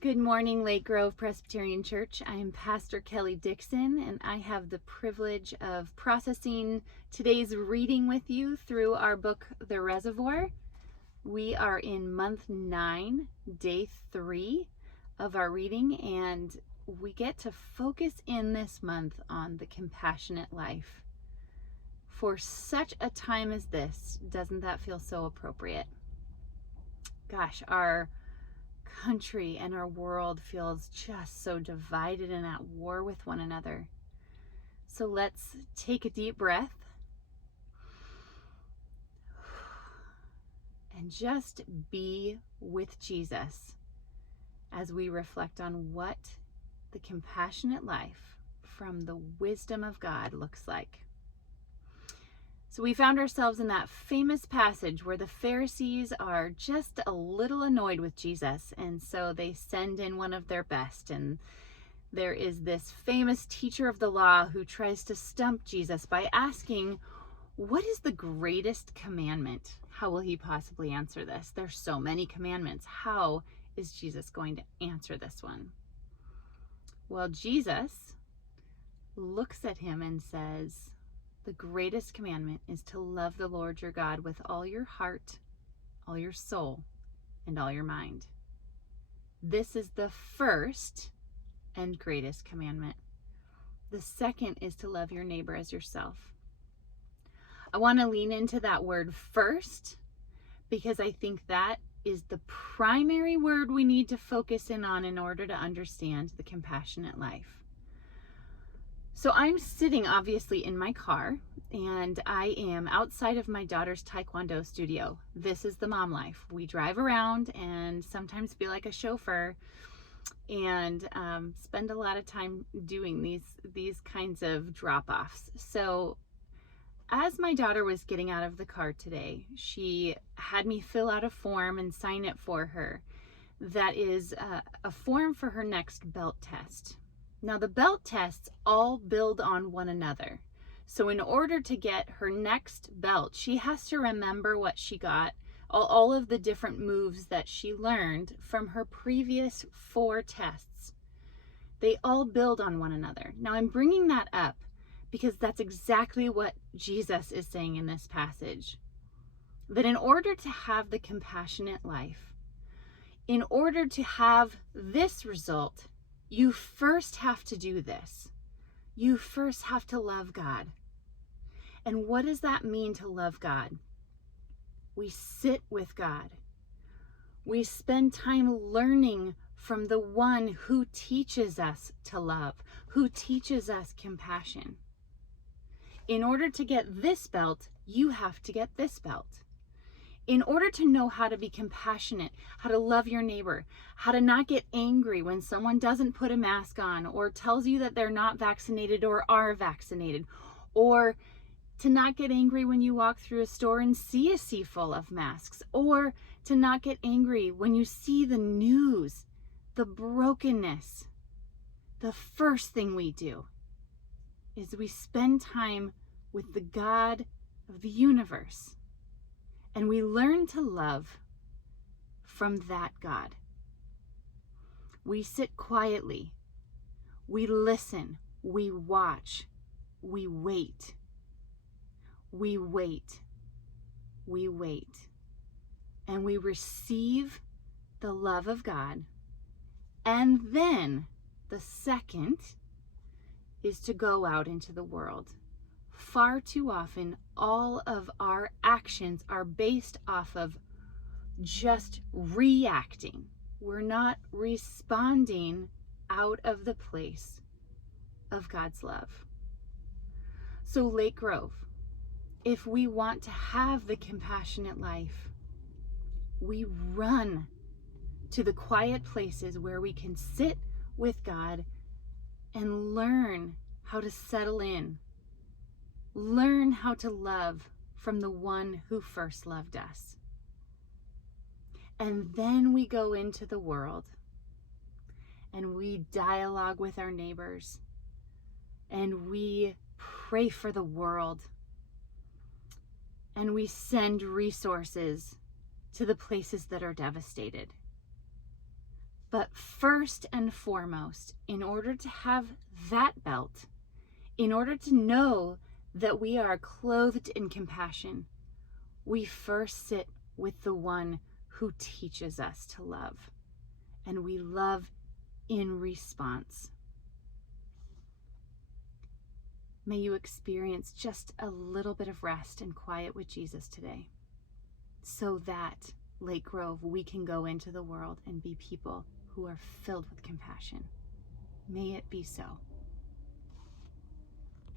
Good morning, Lake Grove Presbyterian Church. I am Pastor Kelly Dixon, and I have the privilege of processing today's reading with you through our book, The Reservoir. We are in month 9, day 3 of our reading, and we get to focus in this month on the compassionate life. For such a time as this, doesn't that feel so appropriate? Gosh, our country and our world feels just so divided and at war with one another. So let's take a deep breath and just be with Jesus as we reflect on what the compassionate life from the wisdom of God looks like. So we found ourselves in that famous passage where the Pharisees are just a little annoyed with Jesus, and so they send in one of their best, and there is this famous teacher of the law who tries to stump Jesus by asking, what is the greatest commandment? How will he possibly answer this? There's so many commandments. How is Jesus going to answer this one? Well, Jesus looks at him and says, the greatest commandment is to love the Lord your God with all your heart, all your soul, and all your mind. This is the first and greatest commandment. The second is to love your neighbor as yourself. I want to lean into that word first because I think that is the primary word we need to focus in on in order to understand the compassionate life. So I'm sitting obviously in my car, and I am outside of my daughter's Taekwondo studio. This is the mom life. We drive around and sometimes feel like a chauffeur and spend a lot of time doing these kinds of drop-offs. So as my daughter was getting out of the car today, she had me fill out a form and sign it for her. That is a form for her next belt test. Now, the belt tests all build on one another. So in order to get her next belt, she has to remember what she got, all of the different moves that she learned from her previous 4 tests. They all build on one another. Now, I'm bringing that up because that's exactly what Jesus is saying in this passage. That in order to have the compassionate life, in order to have this result, you first have to do this. You first have to love God. And what does that mean to love God? We sit with God. We spend time learning from the one who teaches us to love, who teaches us compassion. In order to get this belt, you have to get this belt. In order to know how to be compassionate, how to love your neighbor, how to not get angry when someone doesn't put a mask on or tells you that they're not vaccinated or are vaccinated, or to not get angry when you walk through a store and see a sea full of masks, or to not get angry when you see the news, the brokenness. The first thing we do is we spend time with the God of the universe. And we learn to love from that God. We sit quietly. We listen. We watch. We wait. We wait. We wait. And we receive the love of God. And then the second is to go out into the world. Far too often, all of our actions are based off of just reacting. We're not responding out of the place of God's love. So, Lake Grove, if we want to have the compassionate life, we run to the quiet places where we can sit with God and learn how to settle in. Learn how to love from the one who first loved us. And then we go into the world and we dialogue with our neighbors and we pray for the world and we send resources to the places that are devastated. But first and foremost, in order to have that belt, in order to know that we are clothed in compassion, we first sit with the one who teaches us to love. And we love in response. May you experience just a little bit of rest and quiet with Jesus today, so that, Lake Grove, we can go into the world and be people who are filled with compassion. May it be so.